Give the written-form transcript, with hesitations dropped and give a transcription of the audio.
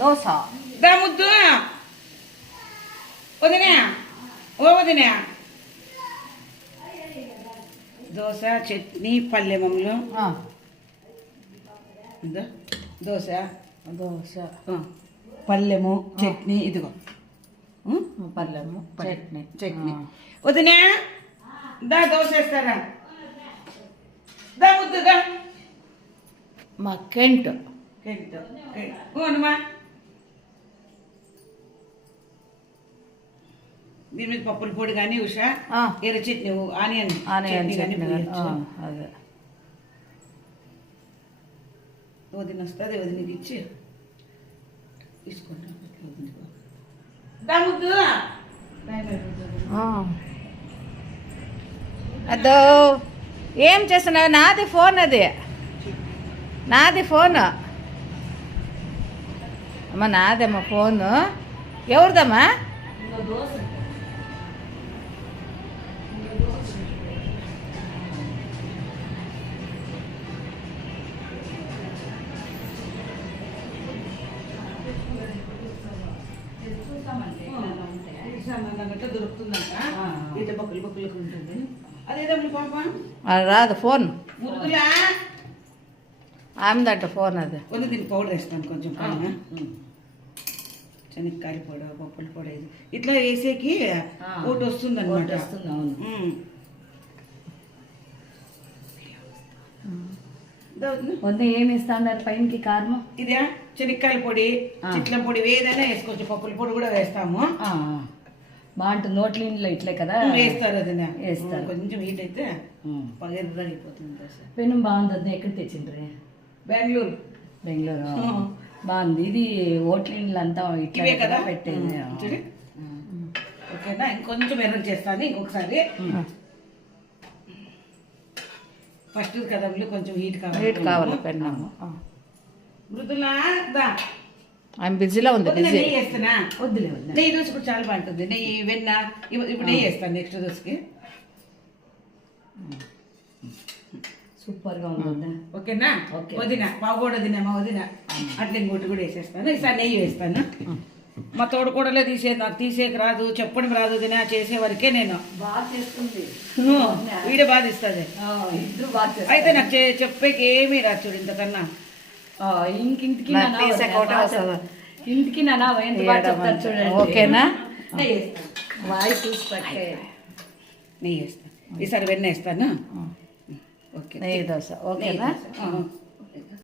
దోశ. దా ముద్దు వదినా, ఓ వదినా. దోశ, చట్నీ, పల్లెమములు. దోశ, దోశ, పల్లెము, చట్నీ. ఇదిగో పల్లెము, చట్నీ. చట్నీ. వదినా దా దోశ వేస్తారా? దా ముద్దు దా. మా కెంట్. అవునమ్మా. దీని మీద పప్పుల పొడి కానీ ఉషా ఎర్ర చట్నీ, ఆనియన్ చట్నీ అదే. వదిన వస్తుంది, వదినకి ఇచ్చి తీసుకుంటాం. దా ముద్దు. అదో ఏం చేస్తున్నావు? నాది ఫోన్, అది నాది ఫోన్ అమ్మ, నాదమ్మా ఫోను. ఎవరిదమ్మా? దొరుకుతుందంట, ఇట్లా బొక్కలు బొక్కలకు ఉంటుంది. అదేదమ్మా పాప? అది రాదు ఫోన్. ముద్దులా ఆమెదంట ఫోన్. అది దీనికి పౌడర్ వేస్తాను కొంచెం పైన. శనక్కాయల పొడి, పప్పుల పొడి ఇట్లా వేసేకి ఒకటి వస్తుంది అనమాట. వద్ద ఏమి ఇస్తా ఉన్నారు పైనకి కారం? ఇదే శనక్కాయల పొడి, చిట్ల పొడి ఏదైనా వేసుకోవచ్చు. పప్పుల పొడి కూడా వేస్తాము. బాగుంటుంది. నోట్ల ఇంట్లో ఇట్లే కదా వేస్తారు. అది వేస్తారు. కొంచెం హీట్ అయితే పగెర్రగా అయిపోతుంది. పెను బాగుంది. ఎక్కడ తెచ్చిండ్రి? బెంగళూరు. బాగుంది. ఇది హోటల్ ఇండ్లు అంతా ఇట్లే కదా పెట్టేది. ఓకేనా? ఇంకొంచెం ఎర్ర చేస్తాను ఇంకొకసారి. ఫస్ట్ కదా కొంచెం హీట్ కావాలి. పెన్నాము. మృదులా దా. ఆమె బిజీలో ఉంది. నెయ్యి వేస్తానా? వద్దులే. నెయ్యి దోశ కూడా చాలా బాగుంటుంది. నెయ్యి, వెన్న. ఇప్పుడు నెయ్యి వేస్తాను నెక్స్ట్ దోశకి. సూపర్గా ఉంటుంది. ఓకేనా? వదిన బాగోడు వదినమ్మా, వదిన అట్లా ఇంకోటి కూడా వేసేస్తాను. ఈసారి నెయ్యి వేస్తాను. మా తోడు కూడా తీసేది, నాకు తీసేకి రాదు, చెప్పడం రాదు. వదిన చేసే వరకే నేను బాగా చేస్తుంది. వీడియో బాగా ఇస్తుంది. అయితే నాకు చెప్పేకి ఏమీ రాదు చూడు ఇంతకన్నా. ఇంటికి చూడండి. ఓకేనా? వాయిస్ నెయ్యి వేస్తాను. ఈసారి వెన్న వేస్తాను. ఓకే, నెయ్యి దోశ. ఓకేనా?